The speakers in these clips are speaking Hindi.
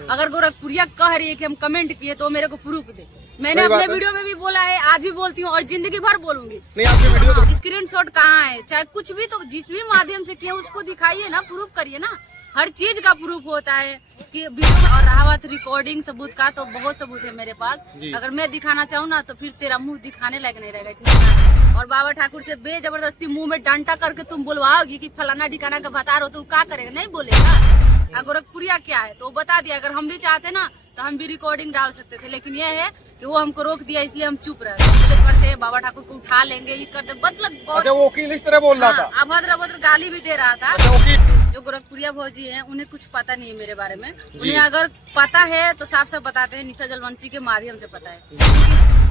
अगर गोरखपुरिया कह रही है कि हम कमेंट किए तो मेरे को प्रूफ दे। मैंने अपने वीडियो में भी बोला है, आज भी बोलती हूँ और जिंदगी भर बोलूंगी। नहीं, आपकी वीडियो तो स्क्रीनशॉट कहाँ है, चाहे कुछ भी, तो जिस भी माध्यम से किए उसको दिखाइए ना, प्रूफ करिए ना। हर चीज का प्रूफ होता है कि वीडियो और रहा बात रिकॉर्डिंग सबूत का, तो बहुत सबूत है मेरे पास। अगर मैं दिखाना चाहूँ ना तो फिर तेरा मुंह दिखाने लायक नहीं रहेगा इतना। और बाबा ठाकुर से बेजबरदस्ती मुंह में डांटा करके तुम बुलवाओगी कि फलाना ठिकाना का बता रहो, तो क्या करेगा? नहीं बोलेगा। गोरखपुरिया क्या है तो बता दिया। अगर हम भी चाहते ना तो हम भी रिकॉर्डिंग डाल सकते थे, लेकिन ये है कि वो हमको रोक दिया, इसलिए हम चुप रहे। बोले से बाबा ठाकुर को उठा लेंगे, ये कर दे, मतलब बहुत। अच्छा, वो वकील इस तरह बोल रहा था, अभद्र अभद्र गाली भी दे रहा था। अच्छा, जो गोरखपुरिया भौजी हैं उन्हें कुछ पता नहीं है मेरे बारे में। उन्हें अगर पता है तो साफ साफ बताते हैं, निशा जलवंशी के माध्यम से पता है।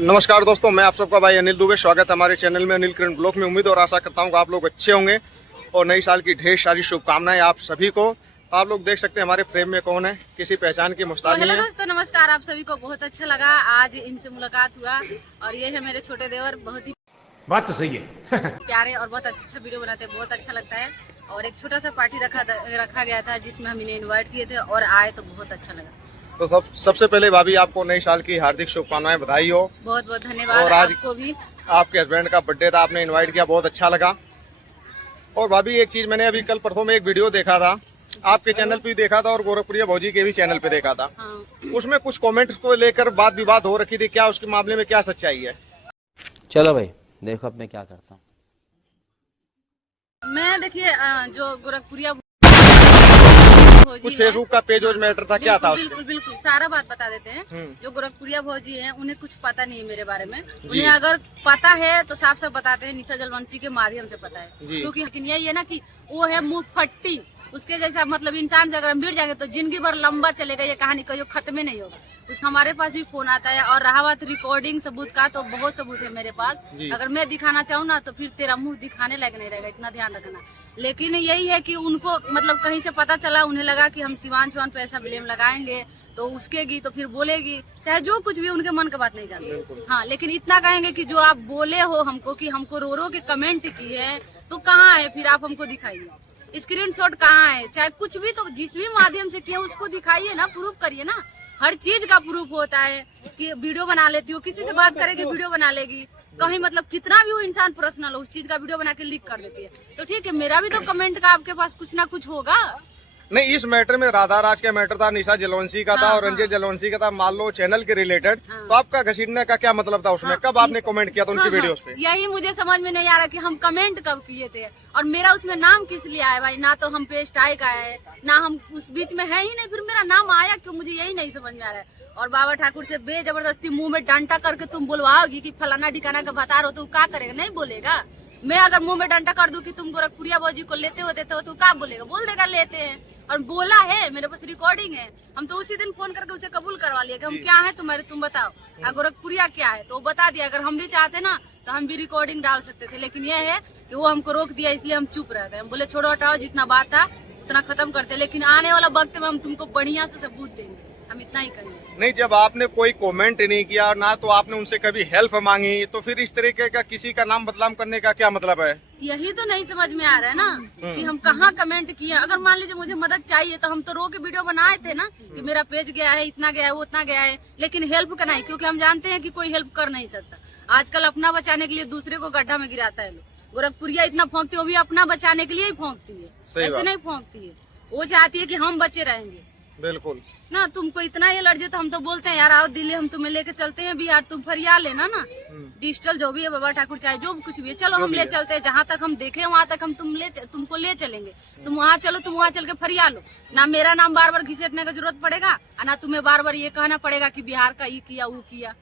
नमस्कार दोस्तों, मैं आप सबका भाई अनिल दुबे। स्वागत है हमारे चैनल में अनिल किरण ब्लॉग में। उम्मीद और आशा करता हूँ कि आप लोग अच्छे होंगे और नई साल की ढेर सारी शुभकामनाएं आप सभी को। आप लोग देख सकते हैं हमारे फ्रेम में कौन है, किसी पहचान की मुस्ताक नहीं है। हेलो दोस्तों, नमस्कार। आप सभी को बहुत अच्छा लगा, आज इनसे मुलाकात हुआ और ये है मेरे छोटे देवर। बहुत ही बात तो सही है प्यारे और बहुत अच्छा वीडियो बनाते हैं, बहुत अच्छा लगता है। और एक छोटा सा पार्टी रखा गया था जिसमें हम इन्हें इन्वाइट किए थे और आए तो बहुत अच्छा लगा। तो सबसे पहले भाभी आपको नई साल की हार्दिक शुभकामनाएं, बधाई हो। बहुत बहुत धन्यवाद। और आज आपको भी। आपके हस्बैंड का बर्थडे था, आपने इनवाइट किया, बहुत अच्छा लगा। और भाभी एक चीज मैंने अभी कल परसों में एक वीडियो देखा था, आपके चैनल पे भी देखा था और गोरखपुरिया भौजी के भी चैनल पे देखा था। उसमें कुछ कमेंट्स को लेकर बात विवाद हो रखी थी, क्या उसके मामले में क्या सच्चाई है? चलो भाई देखो अब मैं क्या करता हूँ। मैं देखिए जो गोरखपुरिया कुछ फेसबुक का पेज मैटर था, क्या था? बिल्कुल बिल्कुल सारा बात बता देते हैं। जो गोरखपुरिया भौजी हैं उन्हें कुछ पता नहीं है मेरे बारे में। उन्हें अगर पता है तो साफ साफ बताते हैं, निशा जलवंशी के माध्यम से पता है। क्योंकि यही है ना कि वो है मुंह फट्टी, उसके जैसा मतलब इंसान से अगर हम भिड़ जाएंगे तो जिंदगी भर लंबा चलेगा, ये कहानी कहीं खत्म ही नहीं होगा। कुछ हमारे पास भी फोन आता है और रहा बात रिकॉर्डिंग सबूत का, तो बहुत सबूत है मेरे पास। अगर मैं दिखाना चाहूँ ना तो फिर तेरा मुंह दिखाने लायक नहीं रहेगा, इतना ध्यान रखना। लेकिन यही है कि उनको मतलब कहीं से पता चला, उन्हें लगा कि हम सिवान चौहान पे ऐसा ब्लेम लगाएंगे तो उसकेगी तो फिर बोलेगी, चाहे जो कुछ भी, उनके मन की बात नहीं जानते। हाँ, लेकिन इतना कहेंगे कि जो आप बोले हो हमको कि हमको रो रो के कमेंट किए, तो कहाँ है फिर? आप हमको दिखाइए, स्क्रीनशॉट कहाँ है, चाहे कुछ भी, तो जिस भी माध्यम से किए उसको दिखाइए ना, प्रूफ करिए ना। हर चीज का प्रूफ होता है कि वीडियो बना लेती हो, किसी से बात करेगी वीडियो बना लेगी, कहीं मतलब कितना भी वो इंसान पर्सनल हो उस चीज का वीडियो बना के लीक कर देती है। तो ठीक है, मेरा भी तो कमेंट का आपके पास कुछ ना कुछ होगा। नहीं, इस मैटर में राधा राज का मैटर था, निशा जलवंशी का था और रंजीत जलवंशी का था, मान लो चैनल के रिलेटेड। तो आपका घसीटने का क्या मतलब था उसमें? कब आपने कमेंट किया था उनकी वीडियोस पे? यही मुझे समझ में नहीं आ रहा कि हम कमेंट कब किए थे और मेरा उसमें नाम किस लिए आया भाई? ना तो हम पे स्ट्राइक आया है, ना हम उस बीच में है ही नहीं, फिर मेरा नाम आया क्यों? मुझे यही नहीं समझ में आ रहा है। और बाबा ठाकुर से बेजबरदस्ती मुंह में डांटा करके तुम बुलवाओगी कि फलाना ठिकाना का बता रहो, तो क्या करेगा? नहीं बोलेगा। मैं अगर मुंह में डंडा कर दूं कि तुम गोरखपुरिया भौजी को लेते हो देते हो, तो क्या बोलेगा? बोल देगा लेते हैं, और बोला है, मेरे पास रिकॉर्डिंग है। हम तो उसी दिन फोन करके उसे कबूल करवा लिया कि हम क्या है तुम्हारे, तुम बताओ गोरखपुरिया क्या है, तो बता दिया। अगर हम भी चाहते ना तो हम भी रिकॉर्डिंग डाल सकते थे, लेकिन ये है कि वो हमको रोक दिया, इसलिए हम चुप रह गए। हम बोले छोड़ो हटाओ, जितना बात था उतना खत्म करते, लेकिन आने वाला वक्त में हम तुमको बढ़िया से सबूत देंगे, हम इतना ही कहेंगे। नहीं, जब आपने कोई कमेंट नहीं किया ना तो आपने उनसे कभी हेल्प मांगी, तो फिर इस तरीके का किसी का नाम बदनाम करने का क्या मतलब है? यही तो नहीं समझ में आ रहा है ना कि हम कहाँ कमेंट किए। अगर मान लीजिए मुझे मदद चाहिए तो हम तो रो के वीडियो बनाए थे ना कि मेरा पेज गया है, इतना गया है, वो उतना गया है, लेकिन हेल्प का नहीं, क्योंकि हम जानते हैं कि कोई हेल्प कर नहीं सकता। आजकल अपना बचाने के लिए दूसरे को गड्ढा में गिराता है लोग। गोरखपुरिया इतना फोंकती है, वो भी अपना बचाने के लिए ही फोंकती है, ऐसे नहीं फोंकती है। वो चाहती है कि हम बचे रहेंगे। बिल्कुल ना, तुमको इतना ये लड़ जाए तो हम तो बोलते हैं यार आओ दिल्ली, हम तुम्हें लेके चलते हैं बिहार, तुम फरिया लेना ना। डिजिटल जो भी है बाबा ठाकुर, चाहे जो कुछ भी है, चलो हम ले चलते हैं, जहाँ तक हम देखे वहाँ तक हम तुमको ले चलेंगे। तुम वहाँ चलो, तुम वहाँ चल के फरिया लो ना। मेरा नाम बार बार घिसेटने का जरूरत पड़ेगा ना तुम्हें बार बार ये कहना पड़ेगा कि बिहार का ये किया वो किया,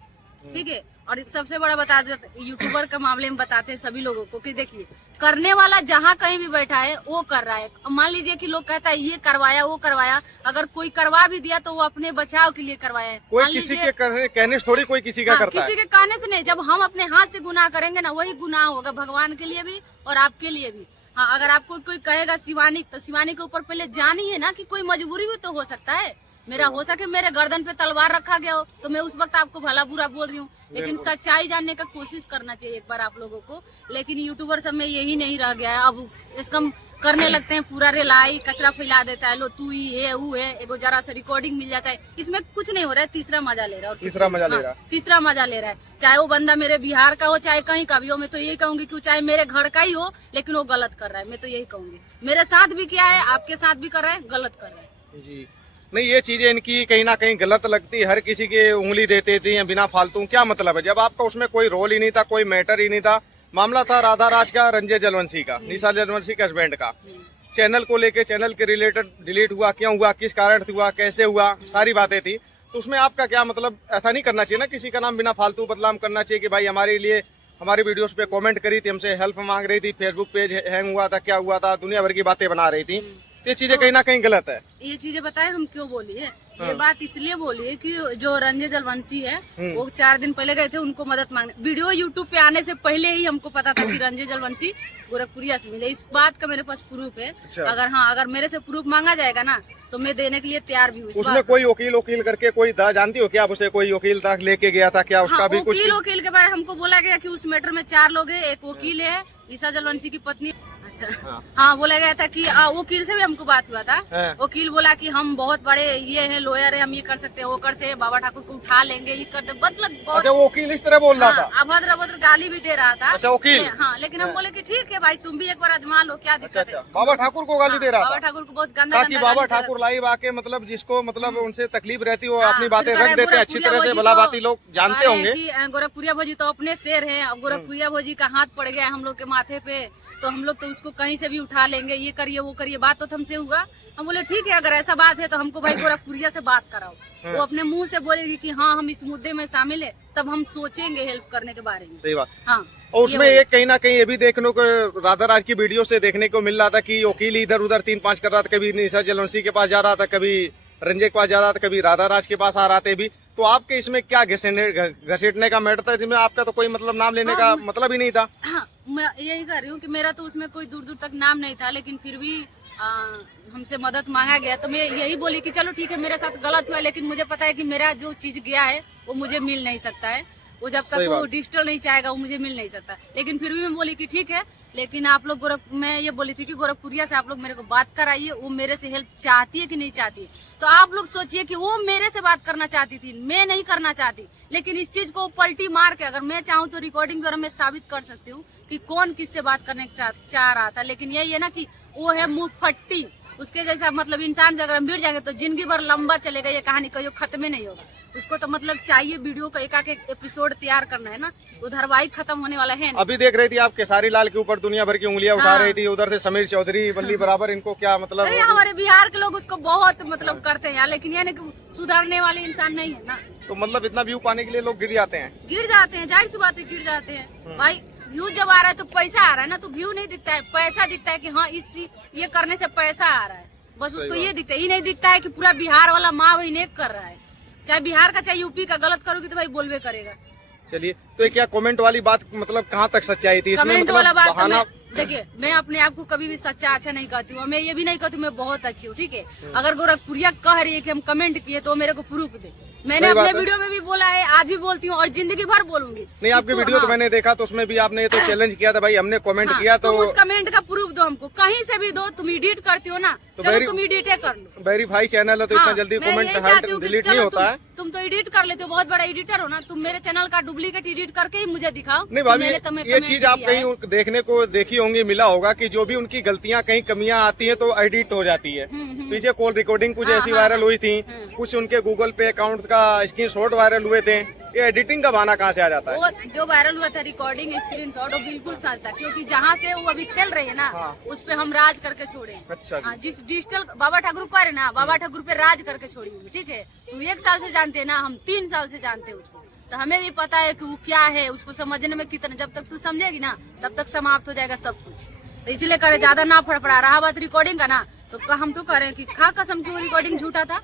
ठीक है। और सबसे बड़ा बता देते, यूट्यूबर के मामले में बताते हैं सभी लोगों को कि देखिए, करने वाला जहाँ कहीं भी बैठा है वो कर रहा है। मान लीजिए कि लोग कहता है ये करवाया वो करवाया, अगर कोई करवा भी दिया तो वो अपने बचाव के लिए करवाया है। कोई किसी के कहने से थोड़ी कोई किसी का करता है। किसी के कहने से नहीं, जब हम अपने हाथ से गुनाह करेंगे ना, वही गुनाह होगा भगवान के लिए भी और आपके लिए भी। हाँ, अगर आपको कोई कहेगा शिवानी, तो शिवानी के ऊपर पहले जानिए ना कि कोई मजबूरी भी तो हो सकता है। मेरा हो सके मेरे गर्दन पे तलवार रखा गया हो तो मैं उस वक्त आपको भला बुरा बोल रही हूँ, लेकिन सच्चाई जानने का कोशिश करना चाहिए एक बार आप लोगों को। लेकिन यूट्यूबर सब में यही नहीं रह गया है, अब इसका करने लगते हैं पूरा रेलाई कचरा फैला देता है, लो तू ही है वो है, एगो जरा सा रिकॉर्डिंग मिल जाता है, इसमें कुछ नहीं हो रहा है, तीसरा मजा ले रहा है। तीसरा मजा ले रहा है, तीसरा मजा ले रहा है। चाहे वो बंदा मेरे बिहार का हो चाहे कहीं का भी हो, मैं तो यही कहूंगी कि चाहे मेरे घर का ही हो, लेकिन वो गलत कर रहा है। मैं तो यही कहूंगी, मेरे साथ भी किया है, आपके साथ भी कर रहा है, गलत कर रहा है जी। नहीं, ये चीजें इनकी कहीं ना कहीं गलत लगती है, हर किसी के उंगली देते थे बिना फालतू। क्या मतलब है जब आपका उसमें कोई रोल ही नहीं था, कोई मैटर ही नहीं था। मामला था राधा राज का, रंजय जलवंशी का, निशा जलवंशी के हस्बैंड का। चैनल को लेके, चैनल के रिलेटेड डिलीट हुआ, क्यों हुआ, किस कारण से हुआ, कैसे हुआ, सारी बातें थी। तो उसमें आपका क्या मतलब, ऐसा नहीं करना चाहिए ना, किसी का नाम बिना फालतू बदनाम करना चाहिए कि भाई हमारे लिए हमारी वीडियोस पे कमेंट करी थी, हमसे हेल्प मांग रही थी, फेसबुक पेज हैंग हुआ था, क्या हुआ था, दुनिया भर की बातें बना रही थी। ये चीजें कहीं ना कहीं गलत है। ये चीजें बताए हम क्यों बोली है, ये बात इसलिए बोली है कि जो रंजय जलवंशी है वो 4 दिन पहले गए थे उनको मदद मांगने। वीडियो यूट्यूब पे आने से पहले ही हमको पता था कि रंजय जलवंशी गोरखपुरिया से मिले। इस बात का मेरे पास प्रूफ है। अगर मेरे से प्रूफ मांगा जाएगा ना तो मैं देने के लिए तैयार भी हूँ। उसमें कोई वकील करके कोई जानती हो क्या आप उसे, कोई वकील तक लेके गया था क्या, उसका भी कुछ? वकील के बारे में हमको बोला गया कि उस मैटर में 4 लोग है, एक वकील है, निशा जलवंशी की पत्नी। अच्छा हाँ, बोला गया था कि वकील से भी हमको बात हुआ था। वकील बोला कि हम बहुत बड़े ये हैं, लॉयर है, हम ये कर सकते हैं, वो कर से बाबा ठाकुर को उठा लेंगे, ये कर दे, मतलब बहुत। अच्छा, वकील इस तरह बोल रहा था, अभद्र अभद्र गाली भी दे रहा था। अच्छा, वकील। हाँ, लेकिन हम बोले कि ठीक है भाई, तुम भी एक बार आजमा लो, क्या दिक्कत है। बाबा ठाकुर को गाली दे रहा था, बाबा ठाकुर को बहुत गंदा ताकि बाबा ठाकुर लाइव आके मतलब जिसको मतलब उनसे तकलीफ रहती है वो अपनी बातें रख देते हैं अच्छी तरह से, भला बाती लोग जानते होंगे। गोरखपुरिया भोजी तो अपने शेर है, अब गोरखपुरिया भोजी का हाथ पड़ गया हम लोग के माथे पे, तो हम लोग तो उसको कहीं से भी उठा लेंगे, ये करिए वो करिए। बात तो हमसे हुआ, हम बोले ठीक है, अगर ऐसा बात है तो हमको भाई गोरखपुरिया से बात कराओ। वो अपने मुंह से बोलेगी कि हाँ हम इस मुद्दे में शामिल है, तब हम सोचेंगे हेल्प करने के बारे में। सही बात। हाँ, और उसमें एक कहीं ना कहीं ये भी देखने को राधा राज की वीडियो से देखने को मिल रहा था कि वकील इधर उधर 3-5 कर रहा था, कभी निशा जलवंशी के पास जा रहा था, कभी रंजय के पास जा रहा था, कभी राधा राज के पास आ रहे थे भी। तो आपके इसमें क्या घसीटने का मैटर था, जिसमें आपका तो कोई मतलब नाम लेने का मतलब ही नहीं था? हाँ, मैं यही कह रही हूँ कि मेरा तो उसमें कोई दूर दूर तक नाम नहीं था, लेकिन फिर भी हमसे मदद मांगा गया तो मैं यही बोली कि चलो ठीक है, मेरे साथ गलत हुआ, लेकिन मुझे पता है कि मेरा जो चीज गया है वो मुझे मिल नहीं सकता है, वो जब तक वो डिजिटल नहीं चाहेगा वो मुझे मिल नहीं सकता। लेकिन फिर भी मैं बोली कि ठीक है, लेकिन आप लोग मैं ये बोली थी कि गोरखपुरिया से आप लोग मेरे को बात कराइए, वो मेरे से हेल्प चाहती है कि नहीं चाहती है। तो आप लोग सोचिए कि वो मेरे से बात करना चाहती थी, मैं नहीं करना चाहती, लेकिन इस चीज को पलटी मार के अगर मैं चाहूँ तो रिकॉर्डिंग द्वारा मैं साबित कर सकती हूँ कि कौन किससे बात करने चाह रहा था। लेकिन यही है ना कि वो है मुंह फट्टी, उसके जैसा मतलब इंसान से अगर हम भिड़ जाएंगे तो जिंदगी भर लंबा चलेगा, ये कहानी कहीं खत्म ही नहीं होगा। उसको तो मतलब चाहिए वीडियो का एक एपिसोड तैयार करना है ना, वो धारावाहिक खत्म होने वाला है। अभी देख रही थी आप केसारी लाल के ऊपर दुनिया भर की उंगलियां उठा रही थी, उधर से समीर चौधरी बल्ली बराबर, इनको क्या मतलब? हमारे बिहार के लोग उसको बहुत मतलब करते हैं, लेकिन यानी कि सुधारने वाले इंसान नहीं है ना। तो मतलब इतना व्यू पाने के लिए लोग गिर जाते हैं, जाहिर सी बात है, गिर जाते हैं भाई। व्यू जब आ रहा है तो पैसा आ रहा है ना, तो व्यू नहीं दिखता है, पैसा दिखता है कि हाँ ये करने से पैसा आ रहा है, बस उसको ये दिखता है। ये नहीं दिखता है कि पूरा बिहार वाला माँ वही नेक कर रहा है, चाहे बिहार का चाहे यूपी का, गलत करोगे तो भाई बोलवे करेगा। चलिए, तो ये क्या कमेंट वाली बात मतलब कहाँ तक सच्चाई थी? कमेंट वाला बात देखिए, मैं अपने आप को कभी भी सच्चा अच्छा नहीं कहती हूँ, मैं ये भी नहीं कहती हूँ मैं बहुत अच्छी हूँ, ठीक है। अगर गोरखपुरिया कह रही है कि हम कमेंट किए तो मेरे को प्रूफ दे। मैंने अपने वीडियो में भी बोला है, आज भी बोलती हूँ और जिंदगी भर बोलूंगी। नहीं, आपकी वीडियो तो मैंने देखा, तो उसमें भी आपने ये तो चैलेंज किया था भाई, हमने कमेंट किया तो उस कमेंट का प्रूफ दो हमको, कहीं से भी दो। तुम एडिट करती हो ना, चलो तुम एडिट कर लो, वेरीफाई चैनल है तो इतना जल्दी कमेंट डिलीट नहीं होता है। तुम तो एडिट कर लेते हो, बहुत बड़ा एडिटर हो ना, तुम मेरे चैनल का डुप्लीकेट एडिट करके ही मुझे दिखाओ। नहीं भाभी, ये चीज आप कहीं देखने को देखी होंगी, मिला होगा कि जो भी उनकी गलतियां कहीं कमियां आती है तो एडिट हो जाती है। पीछे कॉल रिकॉर्डिंग कुछ ऐसी वायरल हुई थी, कुछ उनके गूगल पे अकाउंट का स्क्रीनशॉट वायरल हुए थे, ये एडिटिंग का बहाना कहाँ से आ जाता है? वो जो वायरल हुआ था रिकॉर्डिंग स्क्रीनशॉट, वो बिल्कुल सच था, क्योंकि जहाँ से वो अभी खेल रही है ना, उस पे हम राज करके छोड़े। अच्छा, जिस डिजिटल बाबा ठाकुर को है ना, बाबा ठाकुर पे राज करके छोड़ी हुई, ठीक है। तू 1 साल से जानते है ना, हम 3 साल से जानते हैं उसको, तो हमें भी पता है कि वो क्या है, उसको समझने में कितना, जब तक तू समझेगी ना तब तक समाप्त हो जाएगा सब कुछ। तो इसलिए करे ज्यादा ना फड़फड़ा। रहा बात रिकॉर्डिंग का ना, तो हम तो कह रहे हैं कि खा कसम की वो रिकॉर्डिंग झूठा था।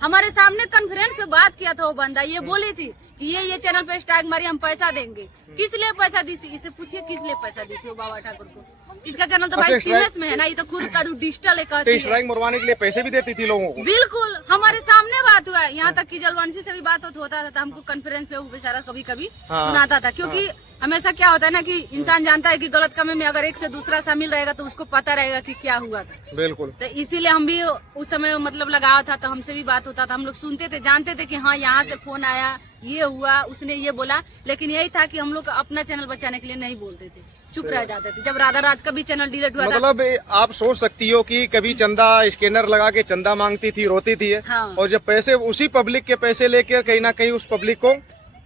हमारे सामने कॉन्फ्रेंस में बात किया था वो बंदा, ये बोली थी कि ये चैनल पे स्ट्राइक मारी, हम पैसा देंगे। किस लिए पैसा दी? इसे पूछिए किस लिए पैसा दी थी वो बाबा ठाकुर को। इसका चैनल तो भाई सीमेंस में है ना, ये तो खुद का डिजिटल है। स्ट्राइक मरवाने के लिए पैसे भी देती थी लोगों को? बिल्कुल, हमारे सामने बात हुआ है, यहाँ तक कि जलवंशी से भी बात होता था, हमको कॉन्फ्रेंस पे वो बेचारा कभी कभी सुनाता था, क्योंकि हमेशा क्या होता है ना कि इंसान जानता है कि गलत काम में अगर एक से दूसरा शामिल रहेगा तो उसको पता रहेगा कि क्या हुआ था। बिल्कुल। तो इसीलिए हम भी उस समय मतलब लगाया था, तो हमसे भी बात होता था, हम लोग सुनते थे, जानते थे कि हाँ यहाँ से फोन आया, ये हुआ, उसने ये बोला, लेकिन यही था कि हम लोग अपना चैनल बचाने के लिए नहीं बोलते थे, चुप रह जाते थे। जब राधा राज का भी चैनल डिलीट हुआ मतलब आप सोच सकती हो कि कभी चंदा स्कैनर लगा के चंदा मांगती थी, रोती थी, हाँ। और जब पैसे उसी पब्लिक के पैसे लेकर कहीं ना कहीं उस पब्लिक को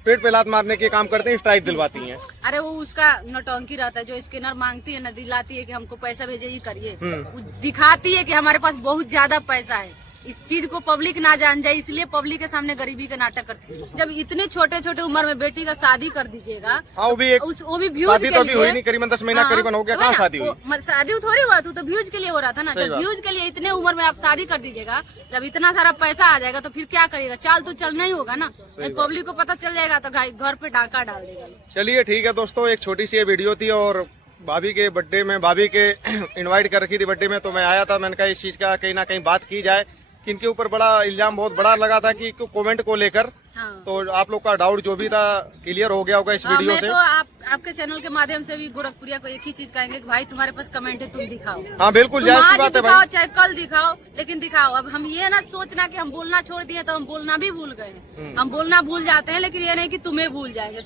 पेट पे लात मारने के काम करते हैं, स्ट्राइक दिलवाती हैं। अरे वो उसका नौटंकी रहता है, जो स्कैनर मांगती है ना, दिलाती है कि हमको पैसा भेजे, ये करिए, दिखाती है कि हमारे पास बहुत ज्यादा पैसा है। इस चीज को पब्लिक ना जान जाए, इसलिए पब्लिक के सामने गरीबी का नाटक करती है। जब इतने छोटे छोटे उम्र में बेटी का शादी कर दीजिएगा, वो भी व्यूज के लिए, हुई नहीं, करीबन 10 महीना करीबन हो गया, कहाँ शादी हुई? शादी थोड़ी हुआ, तो व्यूज के लिए हो रहा था ना। जब व्यूज के लिए इतने उम्र में आप शादी कर दीजिएगा, जब इतना सारा पैसा आ जाएगा तो फिर क्या करिएगा? चाल तो चलना ही होगा ना। पब्लिक को पता चल जाएगा तो घर पे डाका डाल देगा। चलिए ठीक है दोस्तों, एक छोटी सी ये वीडियो थी, और भाभी के बर्थडे में, भाभी के इनवाइट कर रखी थी बर्थडे में, तो मैं आया था, मैंने कहा इस चीज का कहीं ना कहीं बात की जाए कि इनके ऊपर बड़ा इल्जाम बहुत बड़ा लगा था कि कमेंट को लेकर। हाँ। तो आप लोग का डाउट जो भी था क्लियर हो गया होगा इस वीडियो से। तो आपके चैनल के माध्यम से भी गोरखपुरिया को एक ही चीज कहेंगे कि भाई तुम्हारे पास कमेंट है, तुम दिखाओ। हाँ बिल्कुल, जायज़ बात है भाई, चाहे कल दिखाओ, लेकिन दिखाओ। अब हम ये ना सोचना कि हम बोलना छोड़ दिए तो हम बोलना भी भूल गए। हम बोलना भूल जाते हैं, लेकिन ये नहीं कि तुम्हें भूल जाएंगे।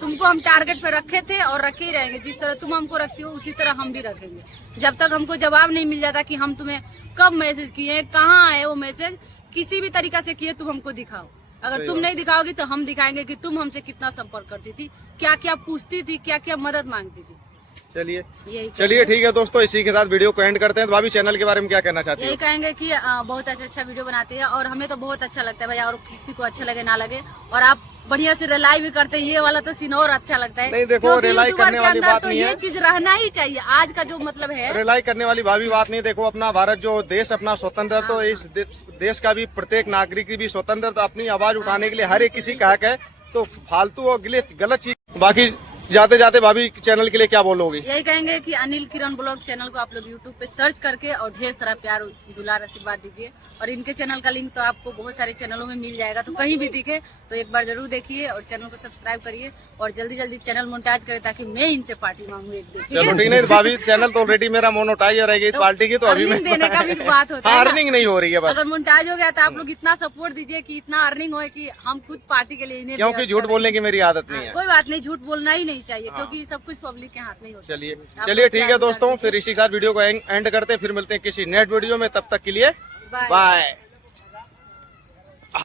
तुमको हम टारगेट पे रखे थे और रखे ही रहेंगे। जिस तरह तुम हमको रखती हो उसी तरह हम भी रखेंगे, जब तक हमको जवाब नहीं मिल जाता कि हम तुम्हें कब मैसेज किए, कहाँ आए वो मैसेज, किसी भी तरीका से किए, तुम हमको दिखाओ। अगर तुम नहीं दिखाओगी तो हम दिखाएंगे कि तुम हमसे कितना संपर्क करती थी, क्या क्या पूछती थी, क्या क्या मदद मांगती थी। चलिए ठीक है दोस्तों, इसी के साथ वीडियो को एंड करते हैं। तो भाभी चैनल के बारे में क्या कहना चाहती हैं? यही कहेंगे कि बहुत अच्छा वीडियो बनाती है, और हमें तो बहुत अच्छा लगता है भाई, और किसी को अच्छा लगे ना लगे। और आप बढ़िया से रिलाई भी करते हैं, ये वाला तो सीन और अच्छा लगता है। नहीं देखो, रिलाई करने वाली बात नहीं है, ये चीज रहना ही चाहिए। आज का जो मतलब है, रिलाई करने वाली भाभी बात नहीं। देखो अपना भारत जो देश, अपना स्वतंत्र, तो इस देश का भी प्रत्येक नागरिक की भी स्वतंत्र अपनी आवाज उठाने के लिए हर एक किसी का हक है। तो फालतू और गलत चीज, बाकी जाते जाते भाभी चैनल के लिए क्या बोलोगे? यही कहेंगे कि अनिल किरण ब्लॉग चैनल को आप लोग यूट्यूब पे सर्च करके और ढेर सारा प्यार दुलार आशीर्वाद दीजिए। और इनके चैनल का लिंक तो आपको बहुत सारे चैनलों में मिल जाएगा, तो कहीं भी दिखे तो एक बार जरूर देखिए और चैनल को सब्सक्राइब करिए, और जल्दी जल्दी चैनल मोनेटाइज करें ताकि मैं इनसे पार्टी मांगू एक दिन। चलो ठीक है भाभी, चैनल तो ऑलरेडी मेरा मोनेटाइज रहेगी पार्टी की, तो अभी में देने का भी बात होता है, अर्निंग नहीं हो रही है। बस अगर मोनेटाइज हो गया तो आप लोग इतना सपोर्ट दीजिए कि इतना अर्निंग हो कि हम खुद पार्टी के लिए इन्हें, क्योंकि झूठ बोलने की मेरी आदत नहीं है। कोई बात नहीं, झूठ बोलना ही नहीं चाहिए, क्योंकि सब कुछ पब्लिक के हाथ में ही होता है। चलिए ठीक है दोस्तों, फिर इसी के साथ वीडियो को एंड करते हैं, फिर मिलते हैं किसी नेक्स्ट वीडियो में। तब तक के लिए बाय।